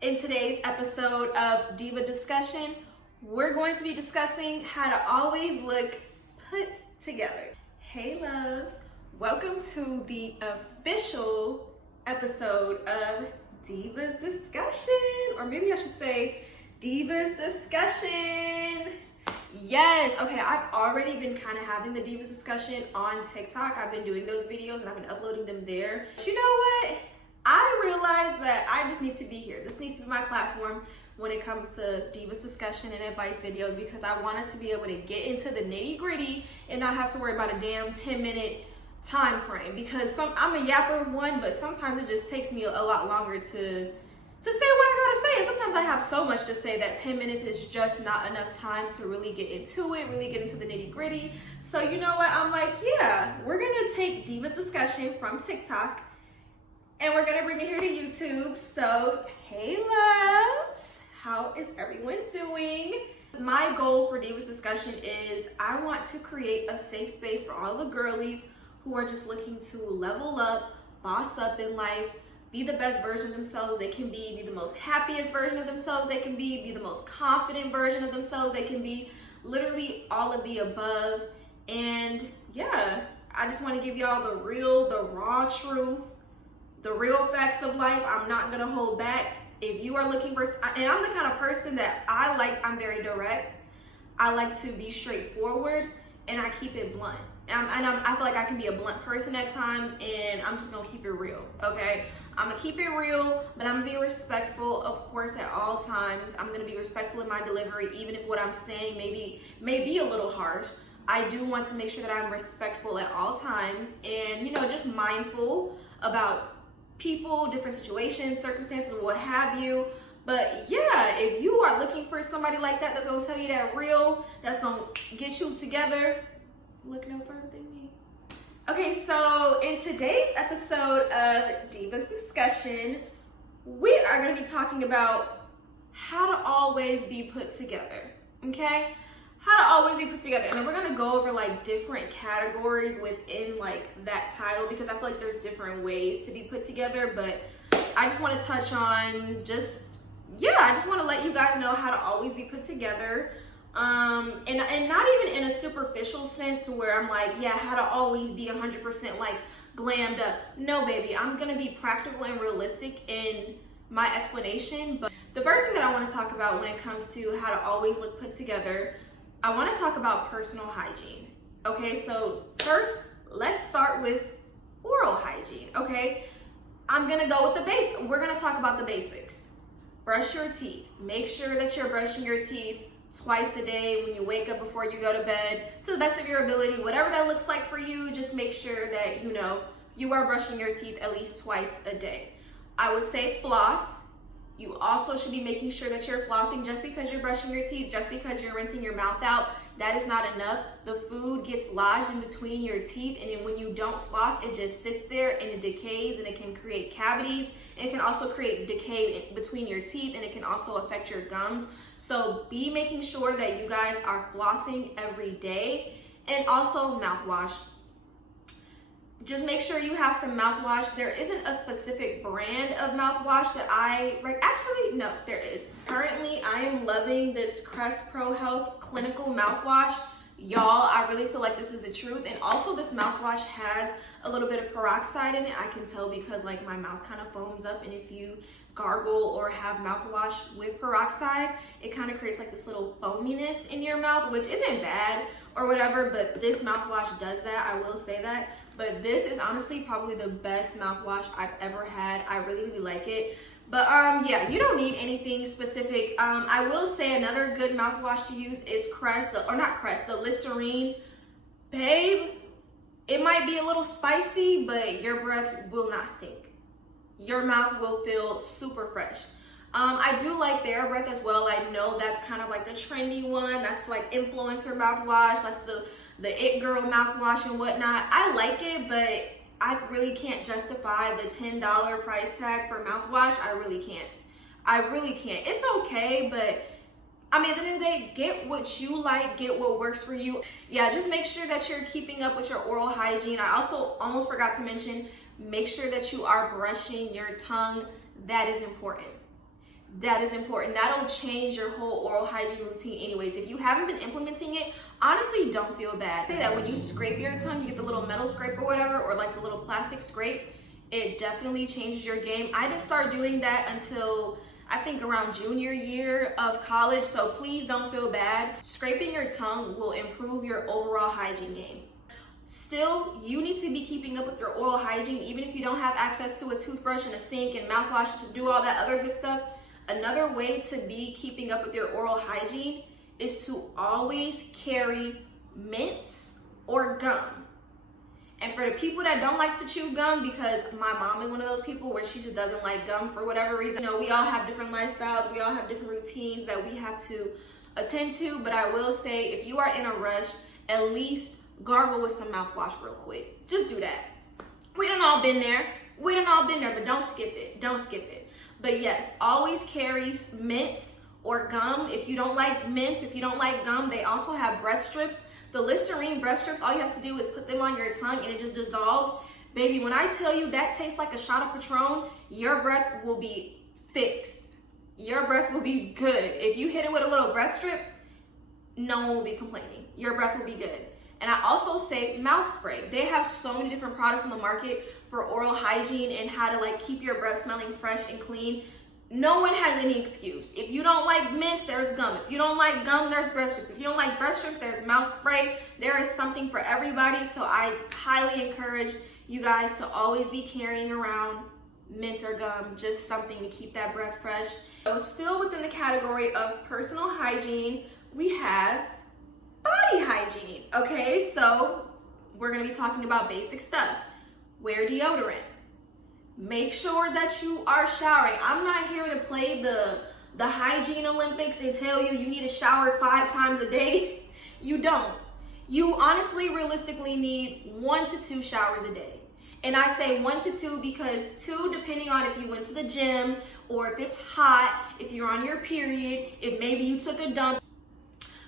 In today's episode of Diva Discussion, we're going to be discussing how to always look put together. Hey loves, welcome to the official episode of Divas Discussion, or maybe I should say Divas Discussion. Yes, okay, I've already been kind of having the Divas Discussion on TikTok. I've been doing those videos and I've been uploading them there. But you know what? I realized that I just need to be here. This needs to be my platform when it comes to Divas Discussion and advice videos, because I wanted to be able to get into the nitty gritty and not have to worry about a damn 10-minute time frame, because I'm a yapper one, but sometimes it just takes me a lot longer to say what I gotta say. And sometimes I have so much to say that 10 minutes is just not enough time to really get into it, really get into the nitty gritty. So you know what? I'm like, yeah, we're gonna take Divas Discussion from TikTok and we're gonna bring it here to YouTube. So, hey loves, how is everyone doing? My goal for Divas Discussion is I want to create a safe space for all the girlies who are just looking to level up, boss up in life, be the best version of themselves they can be the most happiest version of themselves they can be the most confident version of themselves they can be, literally all of the above. And yeah, I just want to give y'all the real, the raw truth, the real facts of life. I'm not gonna hold back. If you are looking for, and I'm the kind of person that I'm very direct. I like to be straightforward and I keep it blunt. I feel like I can be a blunt person at times, and I'm just gonna keep it real, okay? I'm gonna keep it real, but I'm gonna be respectful, of course, at all times. I'm gonna be respectful in my delivery, even if what I'm saying may be a little harsh. I do want to make sure that I'm respectful at all times, and just mindful about people, different situations, circumstances, what have you. But yeah, if you are looking for somebody like that, that's gonna tell you that real, that's gonna get you together, look no further than me. Okay, so in today's episode of Divas Discussion, we are gonna be talking about how to always be put together, okay? How to always be put together. And then we're gonna go over like different categories within like that title, because I feel like there's different ways to be put together, but I just wanna touch on I just wanna let you guys know how to always be put together. And not even in a superficial sense to where I'm like, yeah, how to always be 100% like glammed up. No, baby, I'm gonna be practical and realistic in my explanation. But the first thing that I wanna talk about when it comes to how to always look put together, I wanna talk about personal hygiene. Okay, so first, let's start with oral hygiene, okay? I'm gonna go with the basics. We're gonna talk about the basics. Brush your teeth. Make sure that you're brushing your teeth twice a day when you wake up, before you go to bed, to the best of your ability. Whatever that looks like for you, just make sure that you are brushing your teeth at least twice a day. I would say floss. You also should be making sure that you're flossing. Just because you're brushing your teeth, just because you're rinsing your mouth out, that is not enough. The food gets lodged in between your teeth, and then when you don't floss, it just sits there and it decays, and it can create cavities, and it can also create decay between your teeth, and it can also affect your gums. So be making sure that you guys are flossing every day. And also mouthwash. Just make sure you have some mouthwash. There isn't a specific brand of mouthwash that actually, no, there is. Currently, I am loving this Crest Pro Health Clinical Mouthwash. Y'all, I really feel like this is the truth. And also this mouthwash has a little bit of peroxide in it. I can tell because like my mouth kind of foams up, and if you gargle or have mouthwash with peroxide, it kind of creates like this little foaminess in your mouth, which isn't bad or whatever, but this mouthwash does that, I will say that. But this is honestly probably the best mouthwash I've ever had. I really, really like it. But yeah, you don't need anything specific. I will say another good mouthwash to use is the Listerine. Babe, it might be a little spicy, but your breath will not stink. Your mouth will feel super fresh. I do like their breath as well. I know that's kind of like the trendy one. That's like influencer mouthwash. That's the it girl mouthwash and whatnot. I like it, but I really can't justify the $10 price tag for mouthwash. I really can't. It's okay, but I mean, at the end of the day, get what you like, get what works for you. Yeah, just make sure that you're keeping up with your oral hygiene. I also almost forgot to mention, make sure that you are brushing your tongue. That is important. That is important. That'll change your whole oral hygiene routine anyways. If you haven't been implementing it, honestly, don't feel bad. Say that when you scrape your tongue, you get the little metal scrape or whatever, or like the little plastic scrape, it definitely changes your game. I didn't start doing that until I think around junior year of college, so please don't feel bad. Scraping your tongue will improve your overall hygiene game. Still, you need to be keeping up with your oral hygiene, even if you don't have access to a toothbrush and a sink and mouthwash to do all that other good stuff. Another way to be keeping up with your oral hygiene is to always carry mints or gum. And for the people that don't like to chew gum, because my mom is one of those people where she just doesn't like gum for whatever reason. You know, we all have different lifestyles, we all have different routines that we have to attend to, but I will say if you are in a rush, at least gargle with some mouthwash real quick. Just do that. We done all been there, but don't skip it, don't skip it. But yes, always carry mints or gum. If you don't like mints, if you don't like gum, they also have breath strips. The Listerine breath strips, all you have to do is put them on your tongue and it just dissolves. Baby, when I tell you that tastes like a shot of Patron, your breath will be fixed. Your breath will be good. If you hit it with a little breath strip, no one will be complaining. Your breath will be good. And I also say mouth spray. They have so many different products on the market for oral hygiene and how to like keep your breath smelling fresh and clean. No one has any excuse. If you don't like mints, there's gum. If you don't like gum, there's breath strips. If you don't like breath strips, there's mouth spray. There is something for everybody. So I highly encourage you guys to always be carrying around mints or gum, just something to keep that breath fresh. So still within the category of personal hygiene, we have body hygiene. Okay, so we're gonna be talking about basic stuff. Wear deodorant. Make sure that you are showering. I'm not here to play the hygiene Olympics and tell you you need to shower 5 times a day. You don't. You honestly, realistically need 1 to 2 showers a day. And I say 1 to 2 because 2, depending on if you went to the gym or if it's hot, if you're on your period, if maybe you took a dump.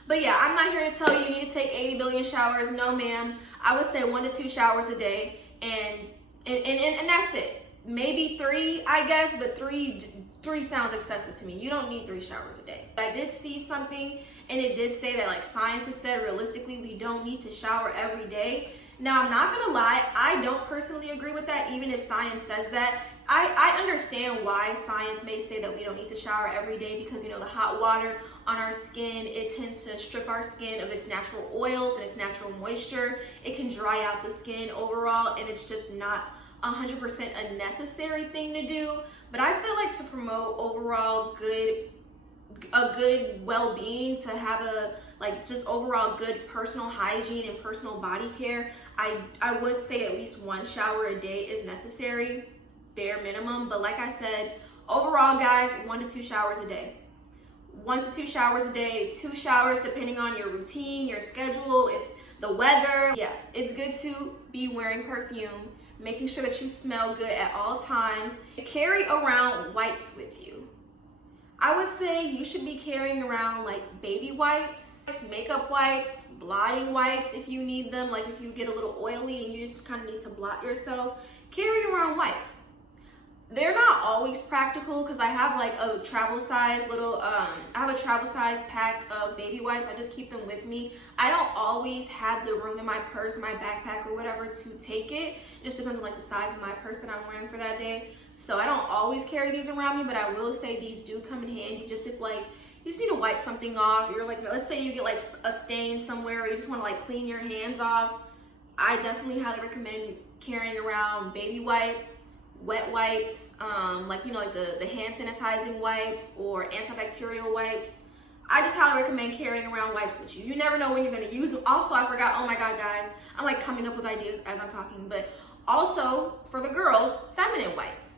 But yeah, I'm not here to tell you you need to take 80 billion showers. No, ma'am. I would say 1 to 2 showers a day, and that's it. Maybe 3, I guess, but 3 sounds excessive to me. You don't need 3 showers a day. I did see something, and it did say that like scientists said realistically we don't need to shower every day. Now, I'm not gonna lie, I don't personally agree with that, even if science says that. I understand why science may say that we don't need to shower every day because, you know, the hot water on our skin, it tends to strip our skin of its natural oils and its natural moisture. It can dry out the skin overall, and it's just not 100% a necessary thing to do. But I feel like to promote overall a good well-being, to have a like just overall good personal hygiene and personal body care, I would say at least 1 shower a day is necessary, bare minimum. But like I said, overall guys, 1 to 2 showers a day. 1 to 2 showers a day, 2 showers depending on your routine, your schedule, if the weather. Yeah, it's good to be wearing perfume, making sure that you smell good at all times. Carry around wipes with you. I would say you should be carrying around like baby wipes, makeup wipes, blotting wipes if you need them, like if you get a little oily and you just kind of need to blot yourself. Carry around wipes. They're not always practical because I have like a travel size little, I have a travel size pack of baby wipes. I just keep them with me. I don't always have the room in my purse, my backpack or whatever to take it. It just depends on like the size of my purse that I'm wearing for that day. So I don't always carry these around me, but I will say these do come in handy just if like you just need to wipe something off. You're like, let's say you get like a stain somewhere or you just want to like clean your hands off. I definitely highly recommend carrying around baby wipes, wet wipes, like, you know, like the hand sanitizing wipes or antibacterial wipes. I just highly recommend carrying around wipes with you. You never know when you're going to use them. Also, I forgot, oh my God, guys, I'm like coming up with ideas as I'm talking, but also for the girls, feminine wipes.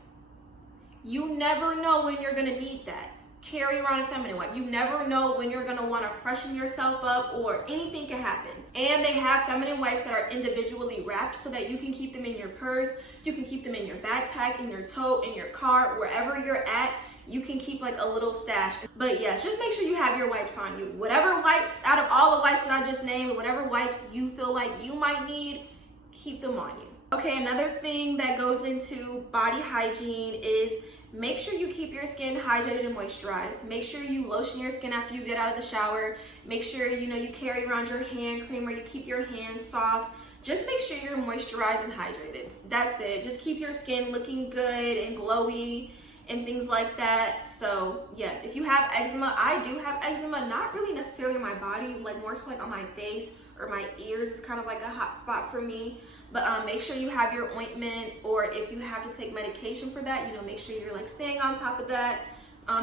You never know when you're going to need that. Carry around a feminine wipe. You never know when you're going to want to freshen yourself up or anything can happen. And they have feminine wipes that are individually wrapped so that you can keep them in your purse, you can keep them in your backpack, in your tote, in your car, wherever you're at. You can keep like a little stash. But yes, just make sure you have your wipes on you. Whatever wipes, out of all the wipes that I just named, whatever wipes you feel like you might need, keep them on you. Okay, another thing that goes into body hygiene is make sure you keep your skin hydrated and moisturized. Make sure you lotion your skin after you get out of the shower. Make sure, you carry around your hand cream or you keep your hands soft. Just make sure you're moisturized and hydrated. That's it. Just keep your skin looking good and glowy and things like that. So yes, if you have eczema, I do have eczema, not really necessarily on my body, like more so like on my face or my ears is kind of like a hot spot for me. But make sure you have your ointment, or if you have to take medication for that, make sure you're like staying on top of that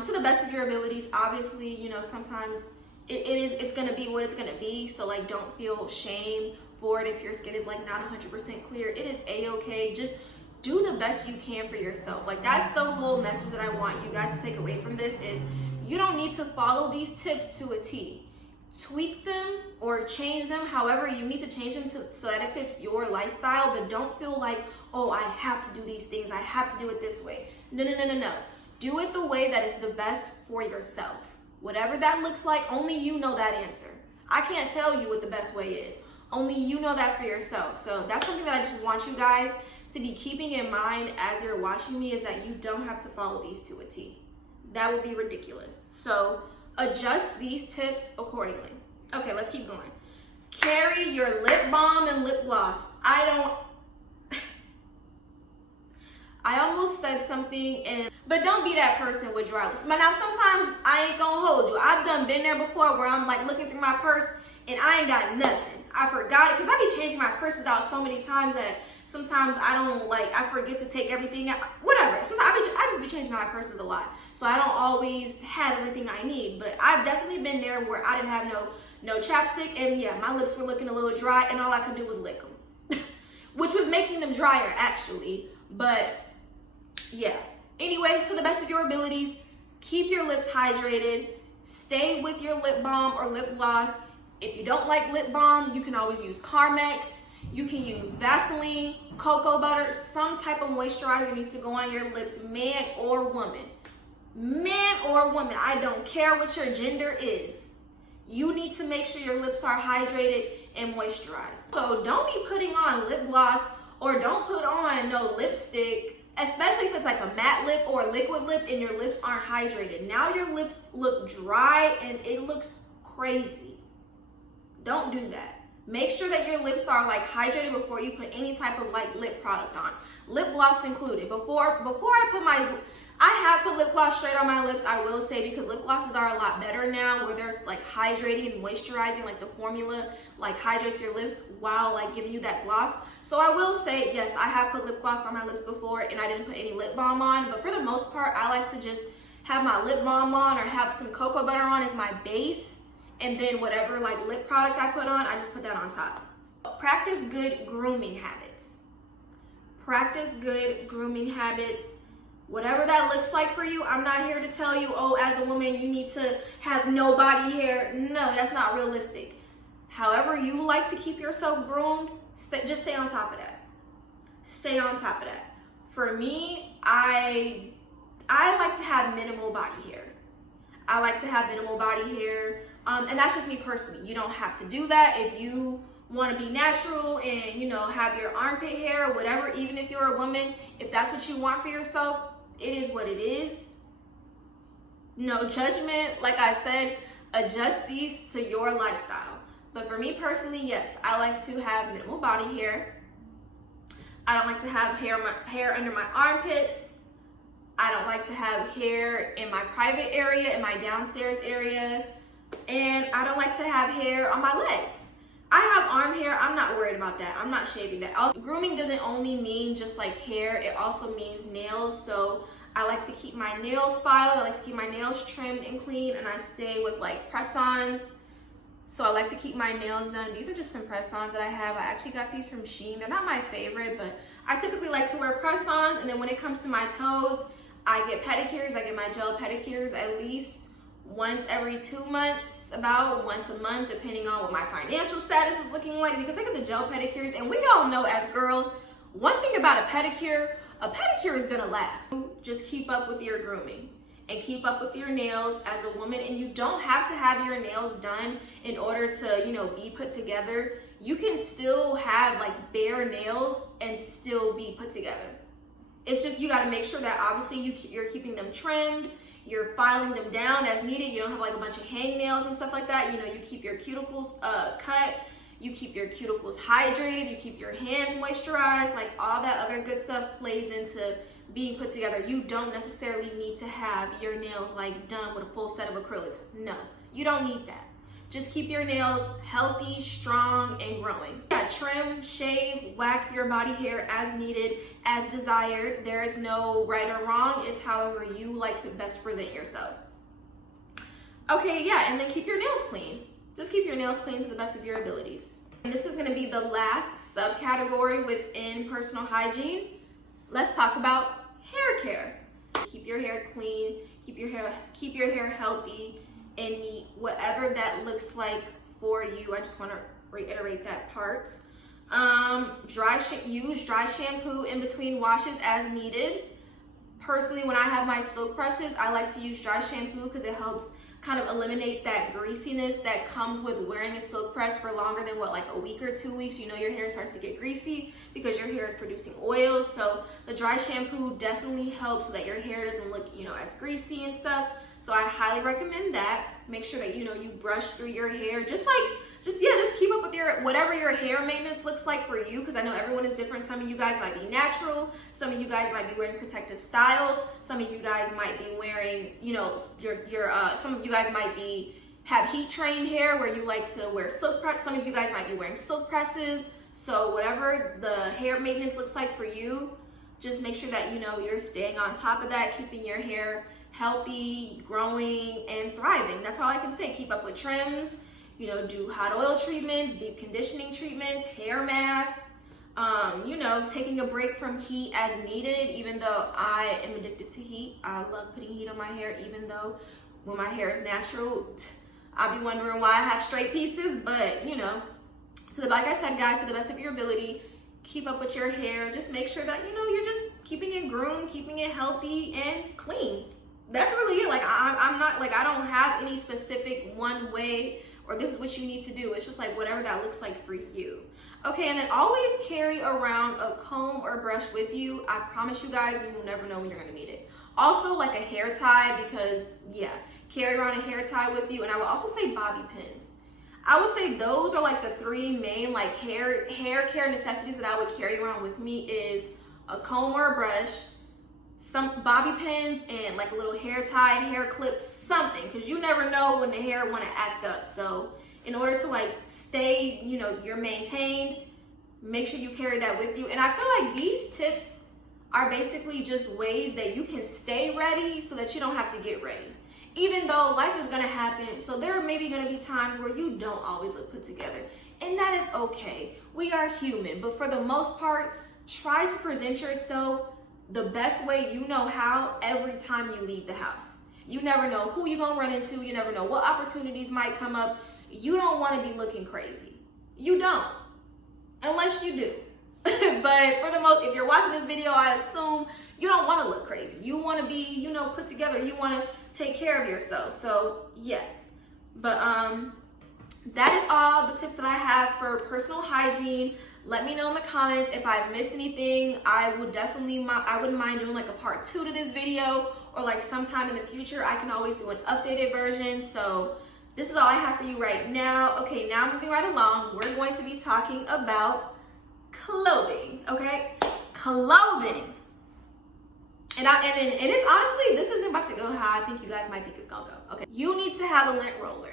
to the best of your abilities. Obviously, sometimes it's gonna be what it's gonna be. So like, don't feel shame for it if your skin is like not 100% clear. It is a-okay. Just do the best you can for yourself. Like, that's the whole message that I want you guys to take away from this is you don't need to follow these tips to a T. Tweak them or change them however you need to change them so that it fits your lifestyle, but don't feel like, oh, I have to do these things, I have to do it this way. No. Do it the way that is the best for yourself. Whatever that looks like, only you know that answer. I can't tell you what the best way is. Only you know that for yourself. So that's something that I just want you guys to be keeping in mind as you're watching me, is that you don't have to follow these to a T. That would be ridiculous. So adjust these tips accordingly. Okay, let's keep going. Carry your lip balm and lip gloss. I almost said something, but don't be that person with dry lips. But now sometimes I ain't gonna hold you. I've been there before where I'm like looking through my purse and I ain't got nothing. I forgot it because I be changing my purses out so many times that sometimes I forget to take everything out. Whatever. Sometimes I just be changing my purses a lot. So I don't always have everything I need. But I've definitely been there where I didn't have no chapstick. And yeah, my lips were looking a little dry and all I could do was lick them. Which was making them drier actually. But yeah. Anyways, to the best of your abilities, keep your lips hydrated. Stay with your lip balm or lip gloss. If you don't like lip balm, you can always use Carmex. You can use Vaseline, cocoa butter, some type of moisturizer needs to go on your lips, man or woman. Man or woman, I don't care what your gender is. You need to make sure your lips are hydrated and moisturized. So don't be putting on lip gloss or don't put on no lipstick, especially if it's like a matte lip or a liquid lip and your lips aren't hydrated. Now your lips look dry and it looks crazy. Don't do that. Make sure that your lips are like hydrated before you put any type of like lip product on. Lip gloss included. Before I have put lip gloss straight on my lips, I will say, because lip glosses are a lot better now where there's like hydrating and moisturizing, like the formula like hydrates your lips while like giving you that gloss. So I will say, yes, I have put lip gloss on my lips before and I didn't put any lip balm on, but for the most part, I like to just have my lip balm on or have some cocoa butter on as my base. And then whatever like lip product I put on, I just put that on top. Practice good grooming habits. Practice good grooming habits. Whatever that looks like for you, I'm not here to tell you, oh, as a woman, you need to have no body hair. No, that's not realistic. However you like to keep yourself groomed, just stay on top of that. Stay on top of that. For me, I like to have minimal body hair. I like to have minimal body hair. And that's just me personally. You don't have to do that. If you want to be natural and, have your armpit hair or whatever, even if you're a woman, if that's what you want for yourself, it is what it is. No judgment. Like I said, adjust these to your lifestyle. But for me personally, yes, I like to have minimal body hair. I don't like to have hair under my armpits. I don't like to have hair in my private area, in my downstairs area. And I don't like to have hair on my legs. I have arm hair. I'm not worried about that. I'm not shaving that. Also, grooming doesn't only mean just like hair. It also means nails. So I like to keep my nails filed. I like to keep my nails trimmed and clean. And I stay with like press-ons. So I like to keep my nails done. These are just some press-ons that I have. I actually got these from Shein. They're not my favorite, but I typically like to wear press-ons. And then when it comes to my toes, I get pedicures. I get my gel pedicures at least once every 2 months, about once a month, depending on what my financial status is looking like, because I get the gel pedicures, and we all know as girls, one thing about a pedicure is gonna last. Just keep up with your grooming and keep up with your nails as a woman, and you don't have to have your nails done in order to, be put together. You can still have like bare nails and still be put together. It's just, you got to make sure that obviously you're keeping them trimmed, you're filing them down as needed. You don't have like a bunch of hangnails and stuff like that. You know, you keep your cuticles cut, you keep your cuticles hydrated, you keep your hands moisturized, like all that other good stuff plays into being put together. You don't necessarily need to have your nails like done with a full set of acrylics. No, you don't need that. Just keep your nails healthy, strong, and growing. Yeah, trim, shave, wax your body hair as needed, as desired. There is no right or wrong. It's however you like to best present yourself. Okay, yeah, and then keep your nails clean. Just keep your nails clean to the best of your abilities. And this is gonna be the last subcategory within personal hygiene. Let's talk about hair care. Keep your hair clean, keep your hair healthy and neat, whatever that looks like for you. I just want to reiterate that part. Use dry shampoo in between washes as needed. Personally, when I have my silk presses, I like to use dry shampoo because it helps kind of eliminate that greasiness that comes with wearing a silk press for longer than like a week or 2 weeks. You know, your hair starts to get greasy because your hair is producing oils. So the dry shampoo definitely helps so that your hair doesn't look, you know, as greasy and stuff. So I highly recommend that. Make sure that, you know, you brush through your hair. Just keep up with whatever your hair maintenance looks like for you, because I know everyone is different. Some of you guys might be natural. Some of you guys might be wearing protective styles. Some of you guys might be wearing, you know, some of you guys might have heat trained hair where you like to wear silk press. Some of you guys might be wearing silk presses. So whatever the hair maintenance looks like for you, just make sure that, you know, you're staying on top of that, keeping your hair healthy, growing, and thriving. That's all I can say. Keep up with trims, you know, do hot oil treatments, deep conditioning treatments, hair masks, you know, taking a break from heat as needed. Even though I am addicted to heat, I love putting heat on my hair, even though when my hair is natural, I'll be wondering why I have straight pieces. But, you know, so like I said, guys, to the best of your ability, keep up with your hair. Just make sure that, you know, you're just keeping it groomed, keeping it healthy and clean. That's really it. Like, I'm not, like, I don't have any specific one way or this is what you need to do. It's just like whatever that looks like for you. Okay, and then always carry around a comb or brush with you. I promise you guys, you will never know when you're gonna need it. Also, like a hair tie, because yeah, carry around a hair tie with you. And I would also say bobby pins. I would say those are like the three main like hair care necessities that I would carry around with me is a comb or a brush, some bobby pins, and like a little hair tie, hair clip, something, because you never know when the hair want to act up. So in order to like stay, you know, you're maintained, make sure you carry that with you. And I feel like these tips are basically just ways that you can stay ready so that you don't have to get ready. Even though life is going to happen, so there are maybe going to be times where you don't always look put together, and that is okay. We are human, but for the most part, try to present yourself the best way you know how every time you leave the house. You never know who you're going to run into. You never know what opportunities might come up. You don't want to be looking crazy. You don't, unless you do. But for the most, if you're watching this video, I assume you don't want to look crazy. You want to be, you know, put together. You want to take care of yourself. So yes, but that is all the tips that I have for personal hygiene. Let me know in the comments if I've missed anything. I wouldn't mind doing like a part 2 to this video, or like sometime in the future I can always do an updated version. So this is all I have for you right now. Okay, now moving right along, we're going to be talking about clothing. Okay, clothing. And it's honestly, this isn't about to go how I think you guys might think it's gonna go. Okay, you need to have a lint roller.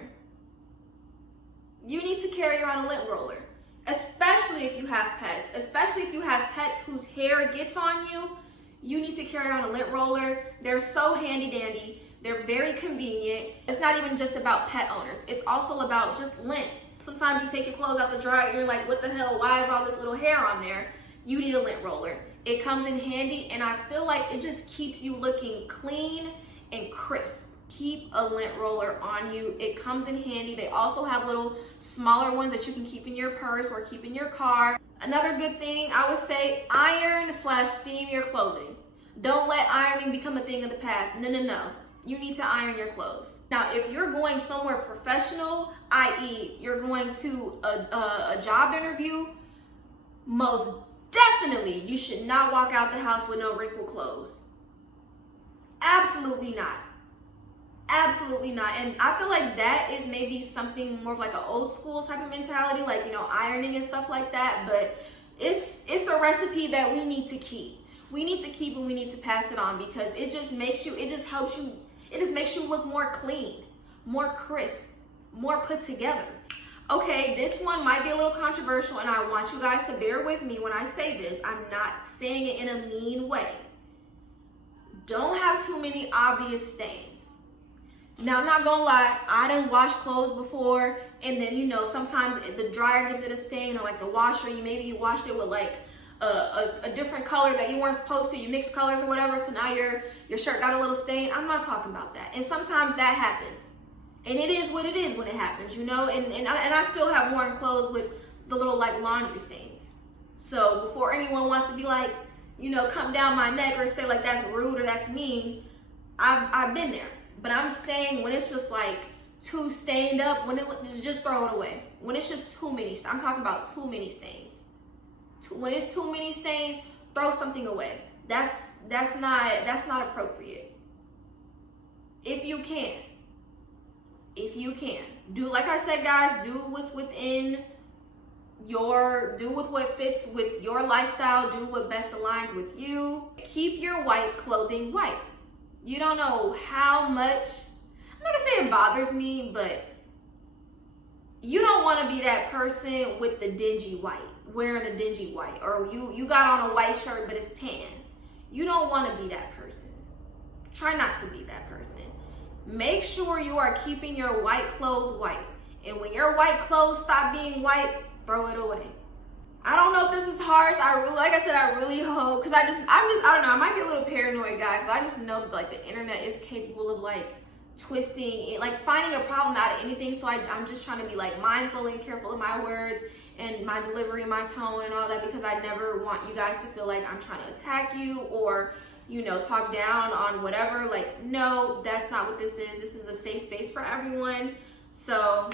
You need to carry around a lint roller, especially if you have pets. Especially if you have pets whose hair gets on you, you need to carry around a lint roller. They're so handy dandy. They're very convenient. It's not even just about pet owners. It's also about just lint. Sometimes you take your clothes out the dryer and you're like, what the hell? Why is all this little hair on there? You need a lint roller. It comes in handy, and I feel like it just keeps you looking clean and crisp. Keep a lint roller on you. It comes in handy. They also have little smaller ones that you can keep in your purse or keep in your car. Another good thing, I would say, iron/steam your clothing. Don't let ironing become a thing of the past. No. You need to iron your clothes. Now, if you're going somewhere professional, i.e. you're going to a job interview, most definitely you should not walk out the house with no wrinkled clothes. Absolutely not. Absolutely not. And I feel like that is maybe something more of like an old school type of mentality, like, you know, ironing and stuff like that. But it's a recipe that we need to keep. We need to keep and we need to pass it on, because it just makes you, it just helps you, it just makes you look more clean, more crisp, more put together. Okay, this one might be a little controversial, and I want you guys to bear with me when I say this. I'm not saying it in a mean way. Don't have too many obvious stains. Now, I'm not gonna lie, I done washed clothes before, and then, you know, sometimes the dryer gives it a stain, or like the washer, you washed it with like a different color that you weren't supposed to. You mixed colors or whatever, so now your shirt got a little stain. I'm not talking about that. And sometimes that happens. And it is what it is when it happens, you know? And I still have worn clothes with the little like laundry stains. So before anyone wants to be like, you know, come down my neck or say like that's rude or that's mean, I've been there. But I'm saying when it's just like too stained up, when it just throw it away. When it's just too many, I'm talking about too many stains. When it's too many stains, throw something away. That's not appropriate. If you can. Do, like I said, guys, do what's within do with what fits with your lifestyle, do what best aligns with you. Keep your white clothing white. You don't know how much, I'm not gonna say it bothers me, but you don't want to be that person with the dingy white, wearing the dingy white, or you got on a white shirt but it's tan. You don't want to be that person. Try not to be that person. Make sure you are keeping your white clothes white. And when your white clothes stop being white, throw it away. I don't know if this is harsh. Like I said, I really hope, because I don't know, I might be a little paranoid, guys, but I just know that like the internet is capable of like twisting it, like finding a problem out of anything. So I'm just trying to be like mindful and careful of my words and my delivery, my tone and all that, because I never want you guys to feel like I'm trying to attack you or, you know, talk down on whatever. Like, no, that's not what this is. This is a safe space for everyone. So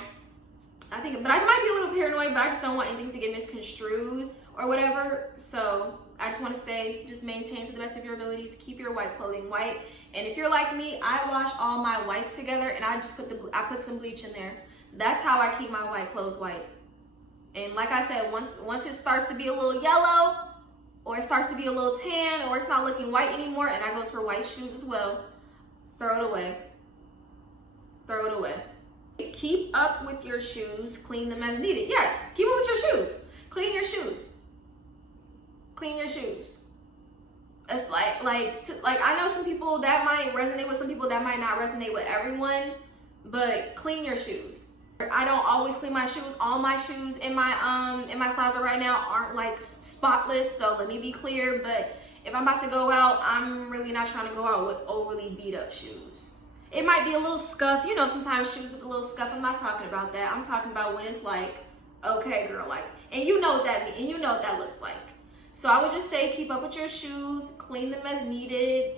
I think, but I might be a little paranoid, but I just don't want anything to get misconstrued or whatever. So I just want to say, just maintain to the best of your abilities, keep your white clothing white. And if you're like me, I wash all my whites together and I just put some bleach in there. That's how I keep my white clothes white. And like I said, once it starts to be a little yellow, or it starts to be a little tan, or it's not looking white anymore, and that goes for white shoes as well, throw it away. Throw it away. Keep up with your shoes, clean them as needed. Yeah, keep up with your shoes. Clean your shoes. Clean your shoes. It's like I know some people that might resonate with some people, that might not resonate with everyone, but clean your shoes. I don't always clean my shoes. All my shoes in my closet right now aren't like spotless, so let me be clear. But if I'm about to go out, I'm really not trying to go out with overly beat up shoes. It might be a little scuff, you know, sometimes shoes with a little scuff. I'm not talking about that. I'm talking about when it's like, okay, girl, like, and you know what that means, and you know what that looks like. So I would just say keep up with your shoes, clean them as needed.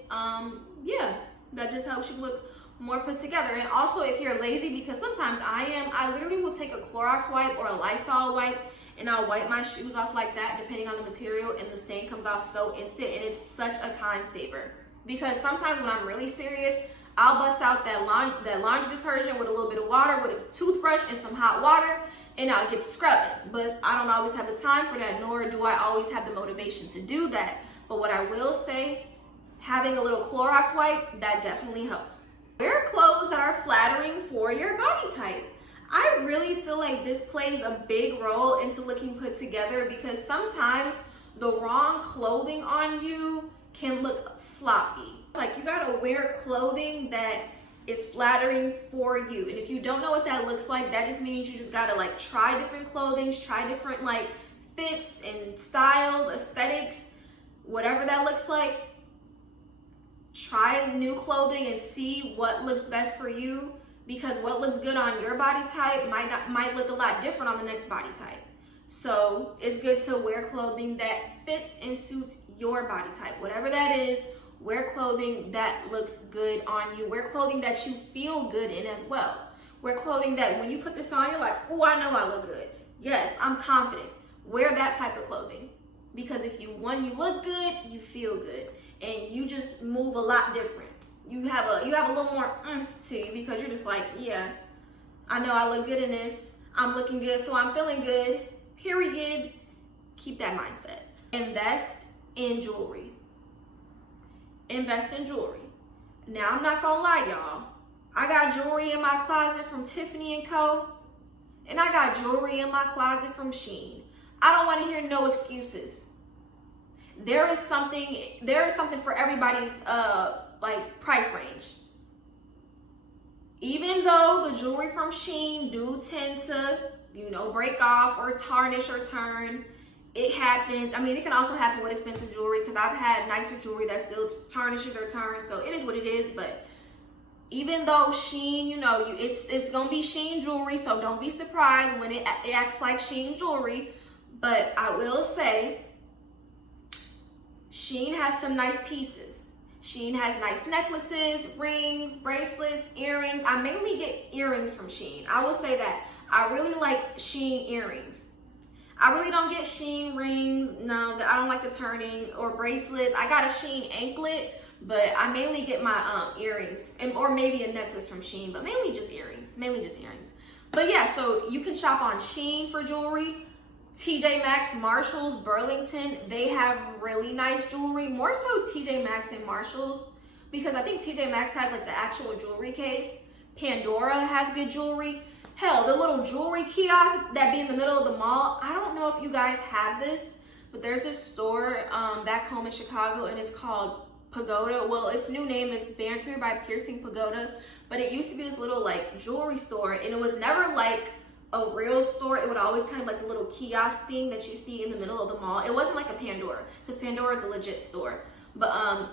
Yeah, that just helps you look more put together. And also, if you're lazy, because sometimes I literally will take a Clorox wipe or a Lysol wipe and I'll wipe my shoes off like that, depending on the material, and the stain comes off so instant, and it's such a time saver. Because sometimes when I'm really serious, I'll bust out that laundry detergent with a little bit of water, with a toothbrush and some hot water, and I'll get to scrubbing. But I don't always have the time for that, nor do I always have the motivation to do that. But what I will say, having a little Clorox wipe, that definitely helps. Wear clothes that are flattering for your body type. I really feel like this plays a big role into looking put together, because sometimes the wrong clothing on you can look sloppy. Like, you gotta wear clothing that is flattering for you. And if you don't know what that looks like, that just means you just gotta like try different clothing, try different like fits and styles, aesthetics, whatever that looks like. Try new clothing and see what looks best for you, because what looks good on your body type might look a lot different on the next body type. So it's good to wear clothing that fits and suits your body type. Whatever that is, wear clothing that looks good on you. Wear clothing that you feel good in as well. Wear clothing that when you put this on, you're like, oh, I know I look good. Yes, I'm confident. Wear that type of clothing. Because if you look good, you feel good, and you just move a lot different. You have a little more to you, because you're just like, yeah, I know I look good in this. I'm looking good, so I'm feeling good. Period. Keep that mindset. Invest in jewelry. Invest in jewelry. Now, I'm not gonna lie, y'all. I got jewelry in my closet from Tiffany & Co. And I got jewelry in my closet from Shein. I don't want to hear no excuses. There is something for everybody's like price range. Even though the jewelry from Shein do tend to, break off or tarnish or turn, it happens. I mean, it can also happen with expensive jewelry, because I've had nicer jewelry that still tarnishes or turns, so it is what it is. But even though Shein, it's gonna be Shein jewelry, so don't be surprised when it acts like Shein jewelry. But I will say, Shein has some nice pieces. Shein has nice necklaces, rings, bracelets, earrings. I mainly get earrings from Shein. I will say that. I really like Shein earrings. I really don't get Shein rings. No, I don't like the turning, or bracelets. I got a Shein anklet, but I mainly get my earrings, or maybe a necklace from Shein, but mainly just earrings. But yeah, so you can shop on Shein for jewelry. TJ Maxx, Marshalls, Burlington, they have really nice jewelry. More so TJ Maxx and Marshalls, because I think TJ Maxx has like the actual jewelry case. Pandora has good jewelry. Hell, the little jewelry kiosk that be in the middle of the mall. I don't know if you guys have this, but there's this store back home in Chicago, and it's called Pagoda. Well, its new name is Banter by Piercing Pagoda, but it used to be this little like jewelry store, and it was never like a real store. It would always kind of like the little kiosk thing that you see in the middle of the mall. It wasn't like a Pandora, because Pandora is a legit store, but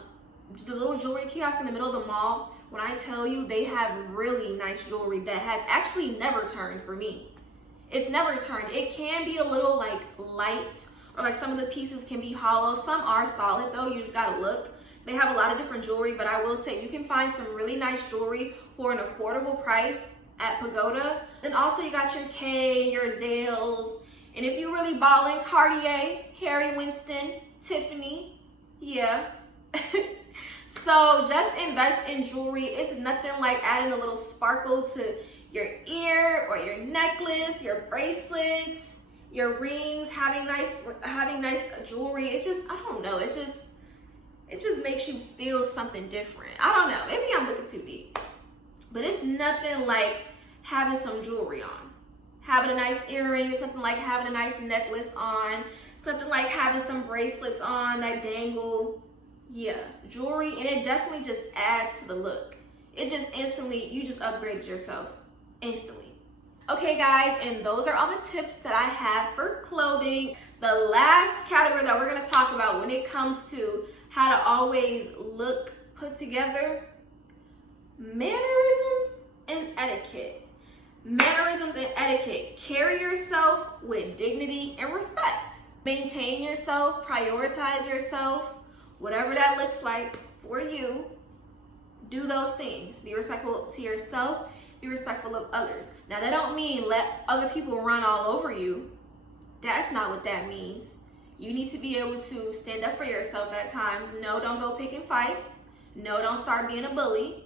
the little jewelry kiosk in the middle of the mall, when I tell you, they have really nice jewelry that has actually never turned for me. It's never turned. It can be a little like light, or like some of the pieces can be hollow. Some are solid though, you just gotta look. They have a lot of different jewelry, but I will say you can find some really nice jewelry for an affordable price at Pagoda. Then also you got your Kay, your Zales, and if you really ballin', Cartier, Harry Winston, Tiffany, yeah. So just invest in jewelry. It's nothing like adding a little sparkle to your ear or your necklace, your bracelets, your rings, having nice jewelry. It's just, I don't know, it just makes you feel something different. I don't know, maybe I'm looking too deep, but it's nothing like having some jewelry on. Having a nice earring, it's nothing like having a nice necklace on. It's nothing like having some bracelets on that dangle. Yeah, jewelry, and it definitely just adds to the look. It just instantly, you just upgraded yourself instantly. Okay guys, and those are all the tips that I have for clothing. The last category that we're gonna talk about when it comes to how to always look put together: mannerisms and etiquette. Mannerisms and etiquette. Carry yourself with dignity and respect. Maintain yourself, prioritize yourself. Whatever that looks like for you, do those things. Be respectful to yourself, be respectful of others. Now, that don't mean let other people run all over you. That's not what that means. You need to be able to stand up for yourself at times. No, don't go picking fights. No, don't start being a bully.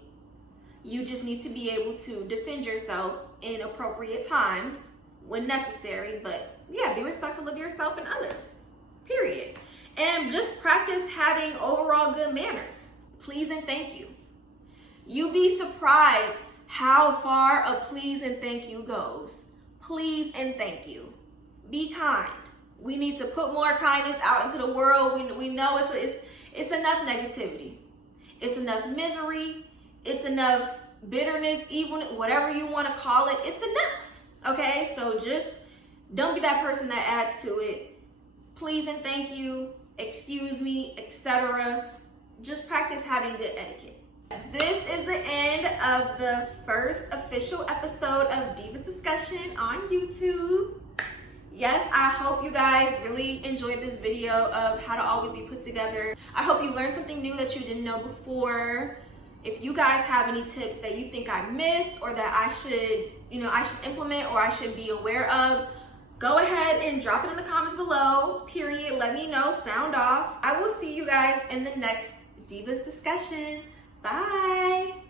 You just need to be able to defend yourself in appropriate times when necessary. But yeah, be respectful of yourself and others, period. And just practice having overall good manners. Please and thank you. You'd be surprised how far a please and thank you goes. Please and thank you. Be kind. We need to put more kindness out into the world. We know it's enough negativity. It's enough misery. It's enough bitterness, even whatever you want to call it. It's enough. Okay? So just don't be that person that adds to it. Please and thank you. Excuse me, etc. Just practice having good etiquette. This is the end of the first official episode of Divas Discussion on YouTube. Yes, I hope you guys really enjoyed this video of how to always be put together. I hope you learned something new that you didn't know before. If you guys have any tips that you think I missed, or that I should implement, or I should be aware of, Go ahead and drop it in the comments below, period. Let me know, sound off. I will see you guys in the next Divas Discussion. Bye.